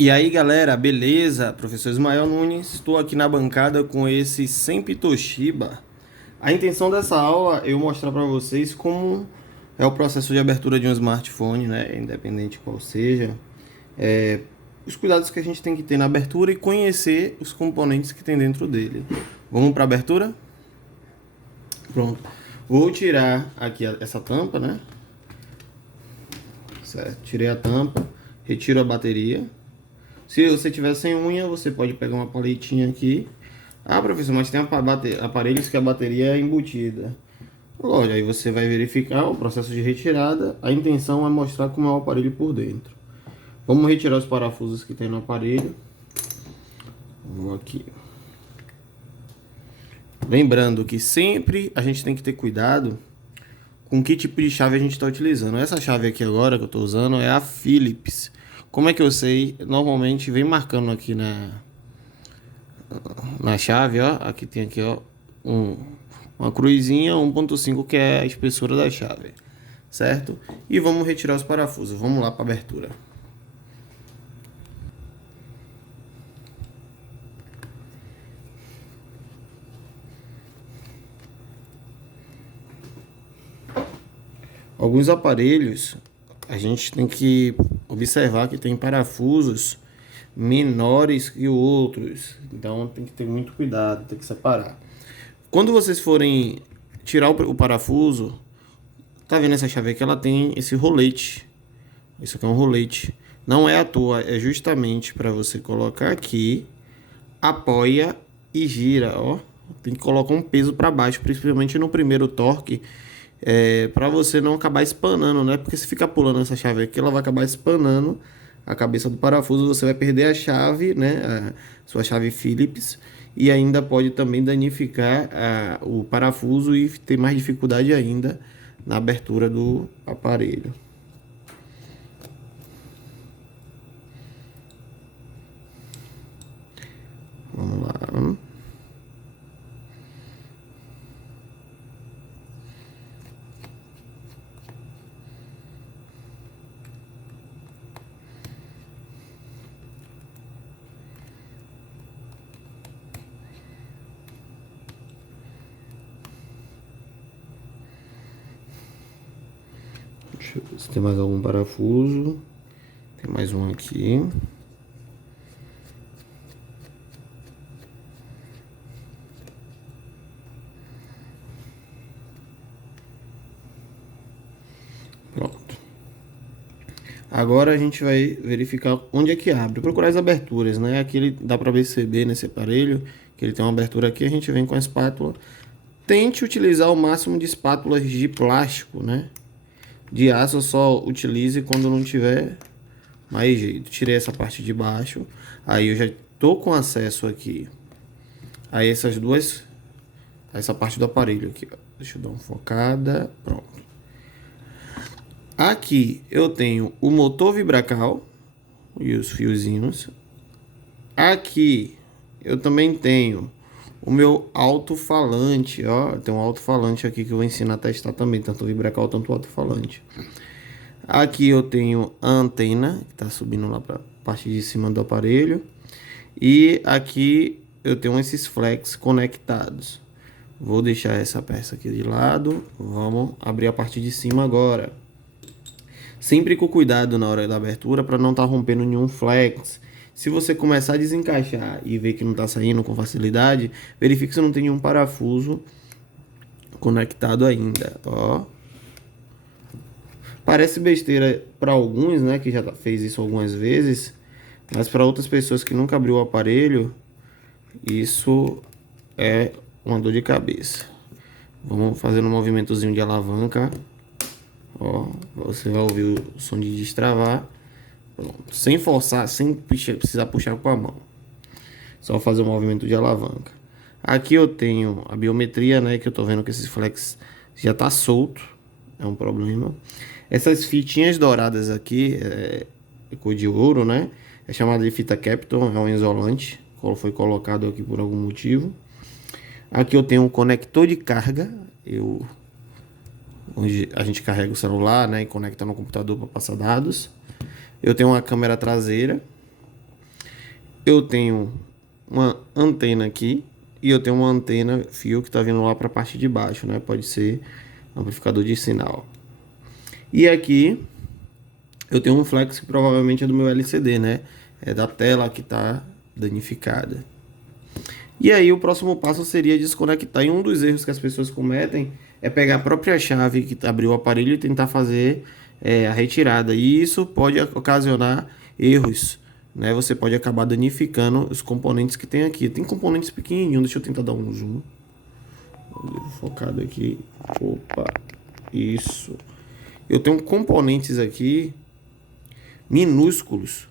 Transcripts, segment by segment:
E aí galera, beleza? Professor Ismael Nunes, estou aqui na bancada com esse Senpi Toshiba. A intenção dessa aula é eu mostrar para vocês como é o processo de abertura de um smartphone, né? Independente qual seja, os cuidados que a gente tem que ter na abertura e conhecer os componentes que tem dentro dele. Vamos para a abertura? Pronto. Vou tirar aqui essa tampa, né? Certo. Tirei a tampa, retiro a bateria. Se você tiver sem unha, você pode pegar uma paletinha aqui. Ah, professor, mas tem aparelhos que a bateria é embutida. Lógico, aí você vai verificar o processo de retirada. A intenção é mostrar como é o aparelho por dentro. Vamos retirar os parafusos que tem no aparelho. Vou aqui. Lembrando que sempre a gente tem que ter cuidado com que tipo de chave a gente está utilizando. Essa chave aqui agora que eu estou usando é a Philips. Como é que eu sei? Normalmente vem marcando aqui na chave, ó. Aqui tem aqui, ó, uma cruzinha 1.5 que é a espessura da chave, certo? E vamos retirar os parafusos. Vamos lá para a abertura. Alguns aparelhos a gente tem que observar que tem parafusos menores que outros, então tem que ter muito cuidado, tem que separar. Quando vocês forem tirar o parafuso, tá vendo essa chave aqui? Ela tem esse rolete. Isso aqui é um rolete. Não é à toa, é justamente para você colocar aqui, apoia e gira, ó. Tem que colocar um peso para baixo, principalmente no primeiro torque, para você não acabar espanando, né? Porque se ficar pulando essa chave aqui, ela vai acabar espanando a cabeça do parafuso, você vai perder a chave, né? A sua chave Phillips, e ainda pode também danificar o parafuso e ter mais dificuldade ainda na abertura do aparelho. Vamos lá. Deixa eu ver se tem mais algum parafuso. Tem mais um aqui. Pronto. Agora a gente vai verificar onde é que abre. Procurar as aberturas, né? Aqui ele dá para perceber nesse aparelho que ele tem uma abertura aqui. A gente vem com a espátula. Tente utilizar o máximo de espátulas de plástico, né? De aço só utilize quando não tiver mais jeito. Tirei essa parte de baixo. Aí eu já tô com acesso aqui a essa parte do aparelho aqui, ó. Deixa eu dar uma focada. Pronto. Aqui eu tenho o motor vibracal e os fiozinhos. Aqui eu também tenho o meu alto-falante, ó. Tem um alto-falante aqui que eu vou ensinar a testar também, tanto o vibracal quanto o alto-falante. Aqui eu tenho a antena, que está subindo lá para a parte de cima do aparelho. E aqui eu tenho esses flex conectados. Vou deixar essa peça aqui de lado. Vamos abrir a parte de cima agora. Sempre com cuidado na hora da abertura para não estar rompendo nenhum flex. Se você começar a desencaixar e ver que não está saindo com facilidade, verifique se não tem nenhum parafuso conectado ainda, ó. Parece besteira para alguns, né, que já fez isso algumas vezes, mas para outras pessoas que nunca abriu o aparelho, isso é uma dor de cabeça. Vamos fazer um movimentozinho de alavanca. Ó, você vai ouvir o som de destravar. Pronto. Sem forçar, sem precisar puxar com a mão. Só fazer um movimento de alavanca. Aqui eu tenho a biometria, né? Que eu tô vendo que esse flex já tá solto. É um problema. Essas fitinhas douradas aqui, cor de ouro, né? É chamada de fita Kapton, é um isolante. Foi colocado aqui por algum motivo. Aqui eu tenho um conector de carga. Onde a gente carrega o celular, né, e conecta no computador para passar dados. Eu tenho uma câmera traseira. eu tenho uma antena aqui e eu tenho uma antena fio que está vindo lá para a parte de baixo, né? Pode ser amplificador de sinal. E aqui eu tenho um flex que provavelmente é do meu LCD, né? É da tela que está danificada. E aí o próximo passo seria desconectar. E um dos erros que as pessoas cometem é pegar a própria chave que abriu o aparelho e tentar fazer a retirada. E isso pode ocasionar erros, né? Você pode acabar danificando os componentes que tem aqui. Tem componentes pequenininhos, deixa eu tentar dar um zoom. Focado aqui. Opa, isso. Eu tenho componentes aqui minúsculos.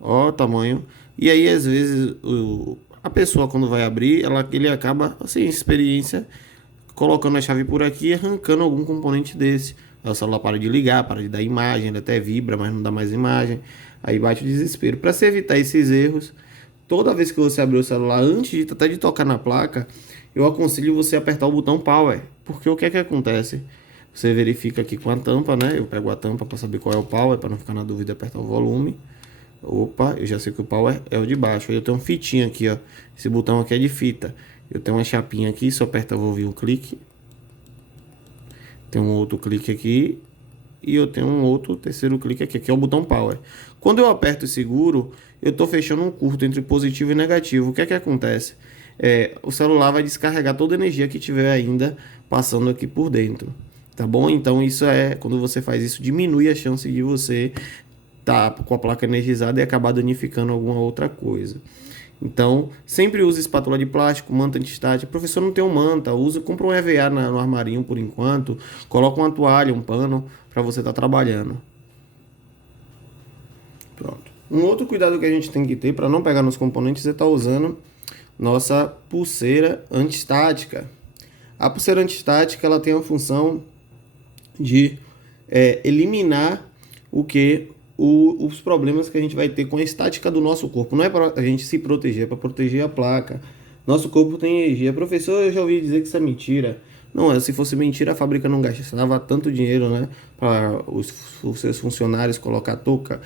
Ó, o tamanho. E aí, às vezes, a pessoa, quando vai abrir, ele acaba, sem experiência, colocando a chave por aqui e arrancando algum componente desse. Aí o celular para de ligar, para de dar imagem, ele até vibra, mas não dá mais imagem. Aí bate o desespero. Para se evitar esses erros, toda vez que você abrir o celular, antes de, até de tocar na placa, eu aconselho você apertar o botão Power. Porque o que é que acontece? Você verifica aqui com a tampa, né? Eu pego a tampa para saber qual é o Power, para não ficar na dúvida, apertar o volume. Opa, eu já sei que o Power é o de baixo. Aí eu tenho um fitinha aqui, ó. Esse botão aqui é de fita. Eu tenho uma chapinha aqui, se eu apertar eu vou ouvir um clique. Tem um outro clique aqui. E eu tenho um outro terceiro clique aqui, que é o botão Power. Quando eu aperto e seguro, eu estou fechando um curto entre positivo e negativo. O que é que acontece? O celular vai descarregar toda a energia que tiver ainda passando aqui por dentro. Tá bom? Então quando você faz isso, diminui a chance de você tá com a placa energizada e acabar danificando alguma outra coisa. Então, sempre use espátula de plástico, manta antistática. Professor, não tem um manta, compra um EVA no armarinho por enquanto, coloca uma toalha, um pano para você estar trabalhando. Pronto. Um outro cuidado que a gente tem que ter para não pegar nos componentes é estar usando nossa pulseira antistática. A pulseira antistática ela tem a função de eliminar os problemas que a gente vai ter com a estática do nosso corpo. Não é para a gente se proteger, é para proteger a placa. Nosso corpo tem energia. Professor, eu já ouvi dizer que isso é mentira. Não, se fosse mentira, a fábrica não gastava tanto dinheiro, né? Para os seus funcionários colocar touca,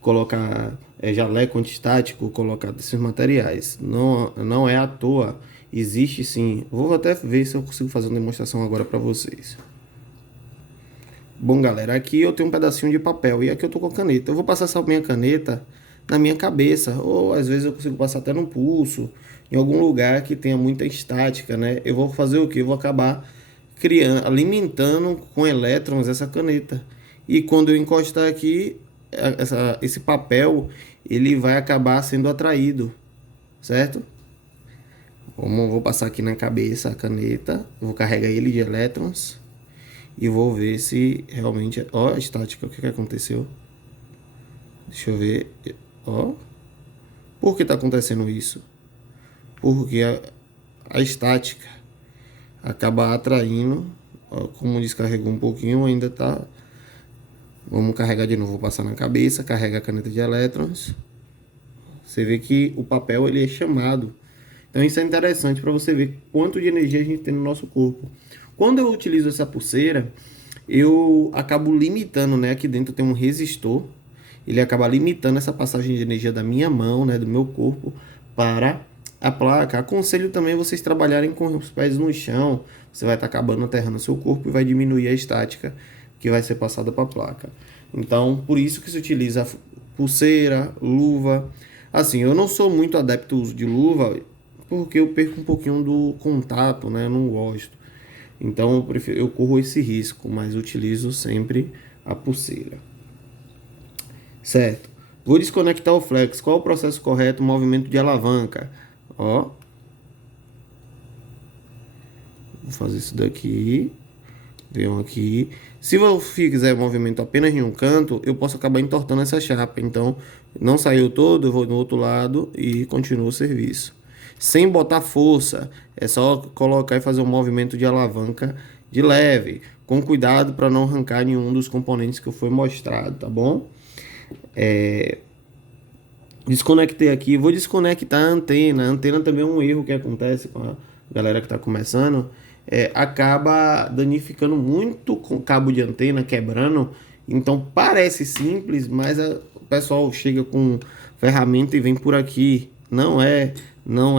colocar jaleco antistático, colocar esses materiais. Não é à toa. Existe sim. Vou até ver se eu consigo fazer uma demonstração agora para vocês. Bom, galera, aqui eu tenho um pedacinho de papel e aqui eu tô com a caneta. Eu vou passar essa minha caneta na minha cabeça, ou às vezes eu consigo passar até no pulso, em algum lugar que tenha muita estática, né? Eu vou fazer o quê? Eu vou acabar alimentando com elétrons essa caneta. E quando eu encostar aqui, esse papel, ele vai acabar sendo atraído, certo? Vou passar aqui na cabeça a caneta, vou carregar ele de elétrons. E vou ver se realmente... Ó, a estática, o que aconteceu? Deixa eu ver. Ó. Por que está acontecendo isso? Porque a estática acaba atraindo. Ó, como descarregou um pouquinho, ainda tá... Vamos carregar de novo. Vou passar na cabeça, carrega a caneta de elétrons. Você vê que o papel ele é chamado. Então isso é interessante para você ver quanto de energia a gente tem no nosso corpo. Quando eu utilizo essa pulseira, eu acabo limitando, né? Aqui dentro tem um resistor. Ele acaba limitando essa passagem de energia da minha mão, né? Do meu corpo para a placa. Aconselho também vocês trabalharem com os pés no chão. Você vai estar acabando aterrando o seu corpo e vai diminuir a estática que vai ser passada para a placa. Então, por isso que se utiliza pulseira, luva. Assim, eu não sou muito adepto ao uso de luva, porque eu perco um pouquinho do contato, né? Eu não gosto. Então eu corro esse risco, mas utilizo sempre a pulseira. Certo. Vou desconectar o flex. Qual é o processo correto? Movimento de alavanca. Ó. Vou fazer isso daqui. Venho aqui. Se eu fizer movimento apenas em um canto, eu posso acabar entortando essa chapa. Então, não saiu todo, eu vou no outro lado e continuo o serviço. Sem botar força, é só colocar e fazer um movimento de alavanca de leve, com cuidado para não arrancar nenhum dos componentes que foi mostrado, tá bom? Desconectei aqui, vou desconectar a antena. A antena também é um erro que acontece com a galera que está começando. Acaba danificando muito com o cabo de antena, quebrando. Então parece simples, mas pessoal chega com ferramenta e vem por aqui. Não é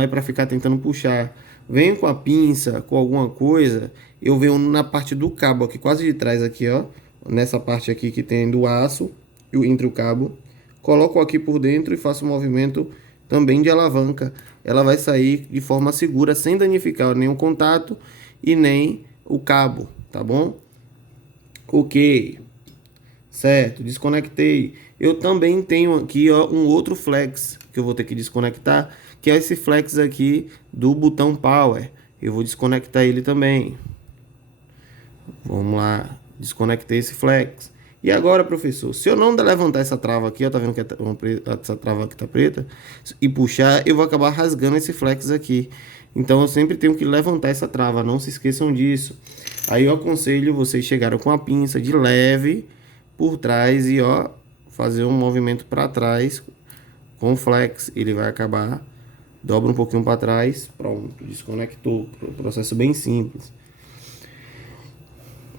para ficar tentando puxar. Venho com a pinça, com alguma coisa, eu venho na parte do cabo aqui, quase de trás aqui, ó, nessa parte aqui que tem do aço entre o cabo. Coloco aqui por dentro e faço um movimento também de alavanca. Ela vai sair de forma segura, sem danificar nem o contato e nem o cabo, tá bom? Ok, certo, desconectei. Eu também tenho aqui, ó, um outro flex que eu vou ter que desconectar, que é esse flex aqui do botão power. Eu vou desconectar ele também. Vamos lá, desconectei esse flex. E agora, professor, se eu não levantar essa trava aqui, ó, tá vendo que essa trava aqui tá preta, e puxar, eu vou acabar rasgando esse flex aqui. Então eu sempre tenho que levantar essa trava, não se esqueçam disso. Aí eu aconselho vocês chegarem com a pinça de leve por trás e, ó, fazer um movimento para trás com o flex. Ele vai acabar, dobra um pouquinho para trás, pronto, desconectou. Processo bem simples.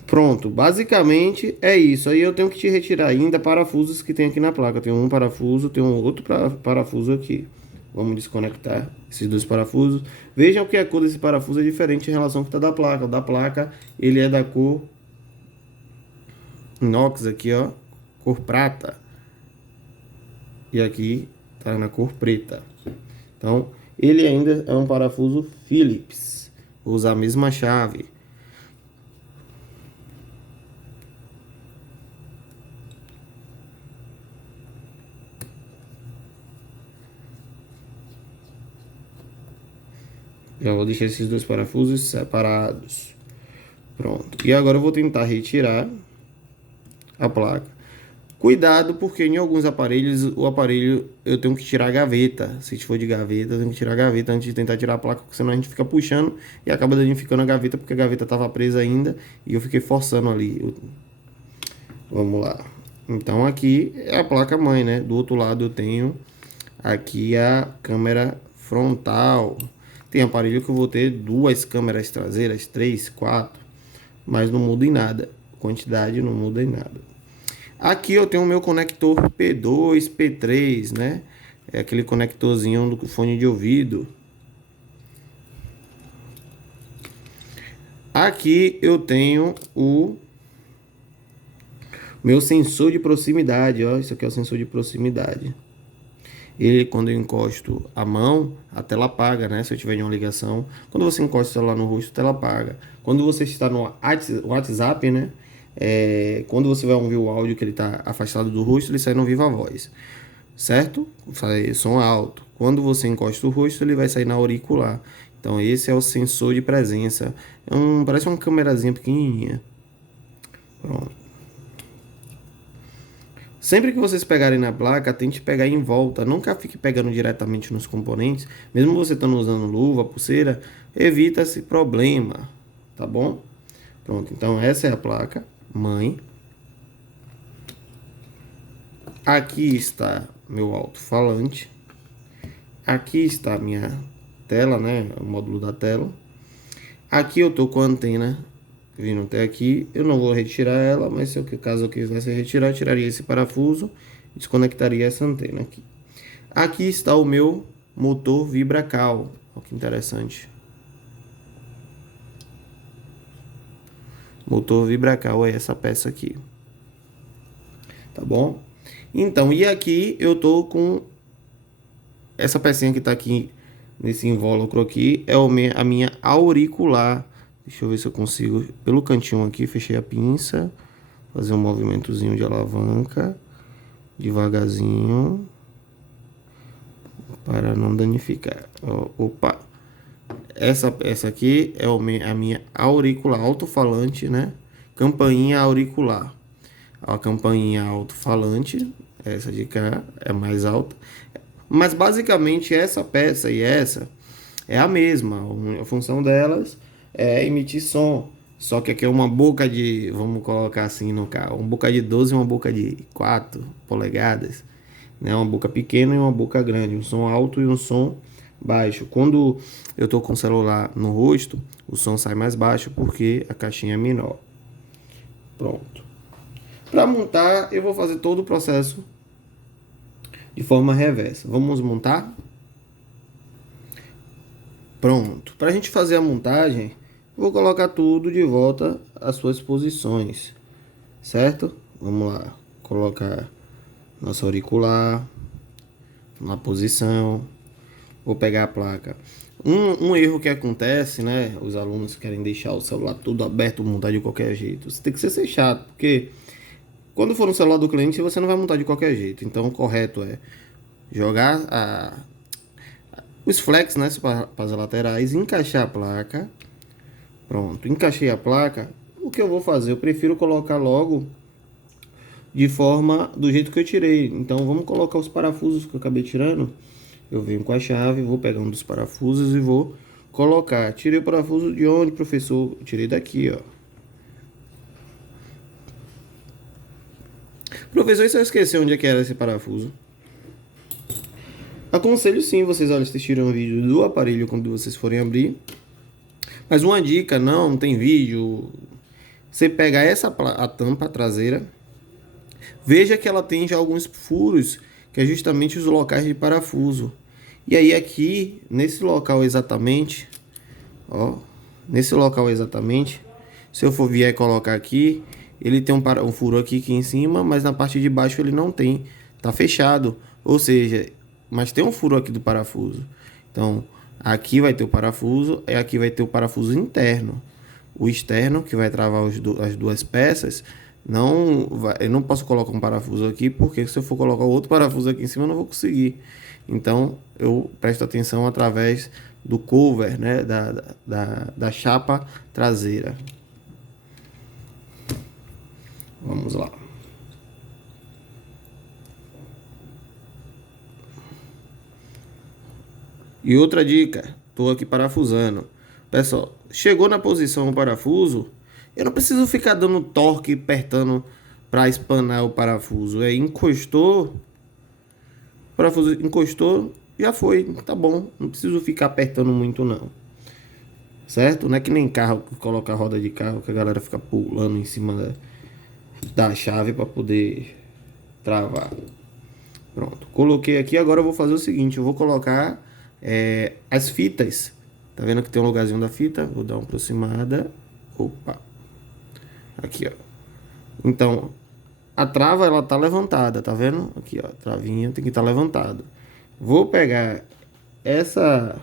Pronto, basicamente é isso. Aí eu tenho que te retirar ainda parafusos que tem aqui na placa. Tem um parafuso, tem um outro parafuso aqui. Vamos desconectar esses dois parafusos. Vejam que a cor desse parafuso é diferente em relação ao que está da placa. O da placa, ele é da cor inox aqui, ó, cor prata. E aqui tá na cor preta. Então, ele ainda é um parafuso Phillips. Vou usar a mesma chave. Já vou deixar esses dois parafusos separados. Pronto. E agora eu vou tentar retirar a placa. Cuidado, porque em alguns aparelhos, o aparelho eu tenho que tirar a gaveta. Se for de gaveta, eu tenho que tirar a gaveta antes de tentar tirar a placa, porque senão a gente fica puxando e acaba danificando a gaveta, porque a gaveta estava presa ainda e eu fiquei forçando ali. Vamos lá. Então aqui é a placa mãe, né? Do outro lado eu tenho aqui a câmera frontal. Tem aparelho que eu vou ter duas câmeras traseiras, 3, 4, mas não muda em nada. A quantidade não muda em nada. Aqui eu tenho o meu conector P2, P3, né? É aquele conectorzinho do fone de ouvido. Aqui eu tenho o meu sensor de proximidade, ó. Isso aqui é o sensor de proximidade. Ele, quando eu encosto a mão, a tela apaga, né? Se eu tiver em uma ligação. Quando você encosta o celular no rosto, a tela apaga. Quando você está no WhatsApp, né? Quando você vai ouvir o áudio que ele está afastado do rosto, ele sai no viva voz. Certo? Sai som alto. Quando você encosta o rosto, ele vai sair na auricular. Então, esse é o sensor de presença. Parece uma câmerazinha pequenininha. Pronto. Sempre que vocês pegarem na placa, tente pegar em volta. Nunca fique pegando diretamente nos componentes. Mesmo você estando usando luva, pulseira, evita esse problema. Tá bom? Pronto, então essa é a placa mãe. Aqui está meu alto-falante. Aqui está a minha tela, né? O módulo da tela. Aqui eu tô com a antena vindo até aqui. Eu não vou retirar ela, mas caso eu quisesse retirar, eu tiraria esse parafuso e desconectaria essa antena aqui. Aqui está o meu motor Vibracal. Olha que interessante. Motor Vibracal é essa peça aqui. Tá bom? Então, e aqui eu tô com essa pecinha que tá aqui nesse invólucro aqui, é a minha auricular. Deixa eu ver se eu consigo, pelo cantinho aqui, fechei a pinça, fazer um movimentozinho de alavanca, devagarzinho, para não danificar. Opa! Essa peça aqui é a minha auricular, alto-falante, né? Campainha auricular. A campainha alto-falante, essa de cá é mais alta. Mas basicamente essa peça e essa é a mesma. A função delas é emitir som. Só que aqui é uma boca de, vamos colocar assim no carro, uma boca de 12 e uma boca de 4 polegadas. Né? Uma boca pequena e uma boca grande. Um som alto e um som baixo. Quando eu tô com o celular no rosto, o som sai mais baixo porque a caixinha é menor. Pronto. Para montar, eu vou fazer todo o processo de forma reversa. Vamos montar? Pronto. Para a gente fazer a montagem, vou colocar tudo de volta às suas posições, certo? Vamos lá. Colocar nosso auricular na posição. Vou pegar a placa. Um erro que acontece, né? Os alunos querem deixar o celular todo aberto, montar de qualquer jeito. Você tem que ser chato, porque quando for no celular do cliente, você não vai montar de qualquer jeito. Então, o correto é jogar os flex, né, para as laterais, encaixar a placa. Pronto, encaixei a placa. O que eu vou fazer? Eu prefiro colocar logo de forma do jeito que eu tirei. Então, vamos colocar os parafusos que eu acabei tirando. Eu venho com a chave, vou pegar um dos parafusos e vou colocar. Tirei o parafuso de onde, professor? Tirei daqui, ó. Professor, e se eu esquecer onde é que era esse parafuso? Aconselho sim vocês assistirem um vídeo do aparelho quando vocês forem abrir. Mas uma dica, não tem vídeo. Você pega a tampa traseira. Veja que ela tem já alguns furos, que é justamente os locais de parafuso. E aí aqui, nesse local exatamente, ó, nesse local exatamente, se eu for vier colocar aqui, ele tem um furo aqui em cima, mas na parte de baixo ele não tem, tá fechado. Ou seja, mas tem um furo aqui do parafuso. Então, aqui vai ter o parafuso e aqui vai ter o parafuso interno. O externo, que vai travar as duas peças, eu não posso colocar um parafuso aqui, porque se eu for colocar outro parafuso aqui em cima, eu não vou conseguir. Então, eu presto atenção através do cover, né, da chapa traseira. Vamos lá. E outra dica, estou aqui parafusando. Pessoal, chegou na posição o parafuso, eu não preciso ficar dando torque, apertando para espanar o parafuso. Encostou, o parafuso encostou, já foi, tá bom. Não preciso ficar apertando muito não. Certo? Não é que nem carro, que coloca a roda de carro, que a galera fica pulando em cima da chave para poder travar. Pronto, coloquei aqui. Agora eu vou fazer o seguinte, eu vou colocar as fitas. Tá vendo que tem um lugarzinho da fita? Vou dar uma aproximada. Opa. Aqui, ó. Então, a trava, ela tá levantada, tá vendo? Aqui, ó. A travinha tem que estar levantada. Vou pegar essa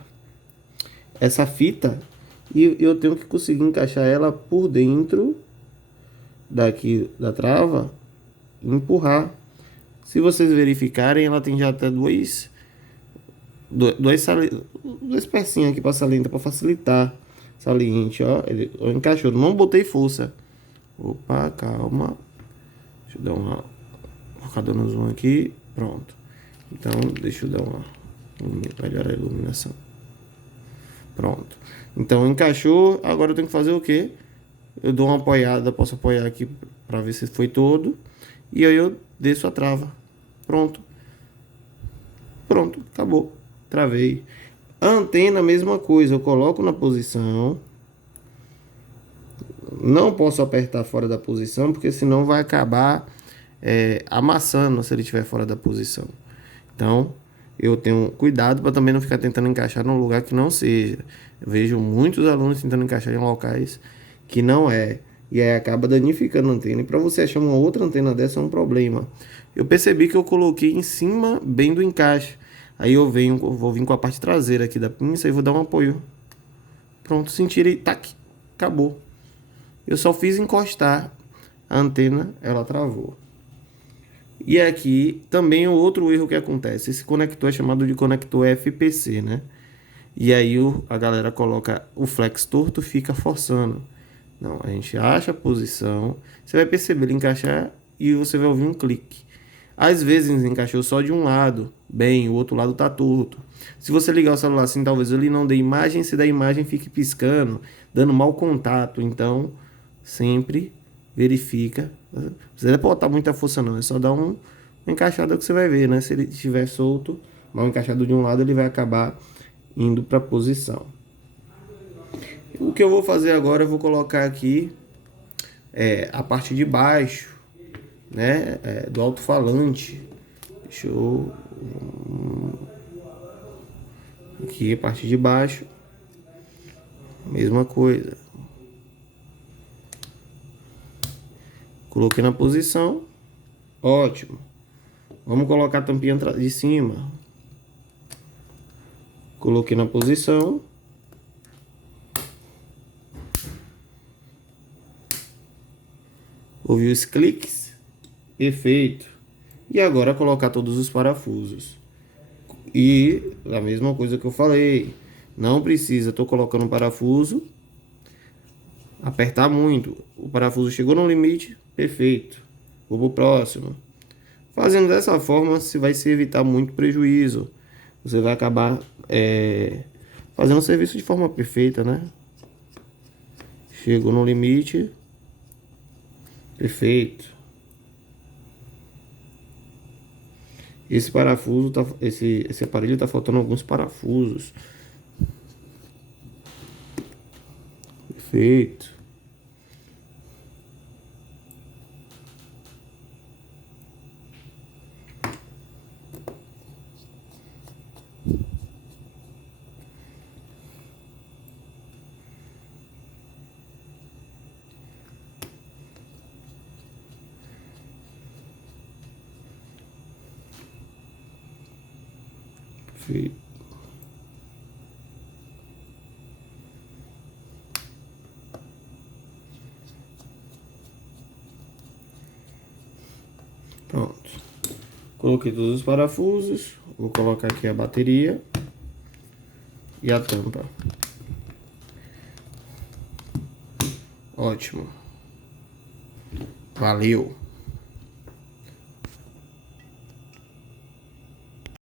fita e eu tenho que conseguir encaixar ela por dentro daqui da trava e empurrar. Se vocês verificarem, ela tem já até duas pecinhas aqui para salientar, para facilitar saliente, ó. Ele encaixou, não botei força. Opa, calma. Deixa eu dar uma focada no zoom aqui. Pronto. Então, deixa eu dar uma melhorar a iluminação. Pronto. Então, encaixou. Agora eu tenho que fazer o quê? Eu dou uma apoiada, posso apoiar aqui para ver se foi todo. E aí eu desço a trava. Pronto. Pronto, acabou. Travei. A antena, mesma coisa. Eu coloco na posição. Não posso apertar fora da posição, porque senão vai acabar amassando se ele estiver fora da posição. Então, eu tenho cuidado para também não ficar tentando encaixar num lugar que não seja. Eu vejo muitos alunos tentando encaixar em locais que não é. E aí acaba danificando a antena. E para você achar uma outra antena dessa é um problema. Eu percebi que eu coloquei em cima bem do encaixe. Aí eu vou vir com a parte traseira aqui da pinça e vou dar um apoio. Pronto, senti ele, tac, acabou. Eu só fiz encostar a antena, ela travou. E aqui também o outro erro que acontece. Esse conector é chamado de conector FPC, né? E aí a galera coloca o flex torto, fica forçando. Não, a gente acha a posição. Você vai perceber ele encaixar e você vai ouvir um clique. Às vezes encaixou só de um lado, bem, o outro lado tá torto. Se você ligar o celular assim, talvez ele não dê imagem, se da imagem fique piscando, dando mau contato. Então, sempre verifica. Você não pode botar muita força não, é só dar uma encaixada que você vai ver, né? Se ele estiver solto, mal encaixado de um lado, ele vai acabar indo para a posição. O que eu vou fazer agora, eu vou colocar aqui a parte de baixo, né, do alto-falante. Deixa eu Aqui a parte de baixo, mesma coisa. Coloquei na posição, ótimo. Vamos colocar a tampinha de cima. Coloquei na posição. Ouvi os cliques. Perfeito. E agora colocar todos os parafusos. E a mesma coisa que eu falei. Não precisa, estou colocando um parafuso. Apertar muito. O parafuso chegou no limite. Perfeito. Vou pro próximo. Fazendo dessa forma, você vai se evitar muito prejuízo. Você vai acabar fazendo o serviço de forma perfeita, né? Chegou no limite. Perfeito. Esse parafuso tá, esse aparelho tá faltando alguns parafusos. Perfeito. Perfeito. Pronto. Coloquei todos os parafusos. Vou colocar aqui a bateria e a tampa. Ótimo. Valeu.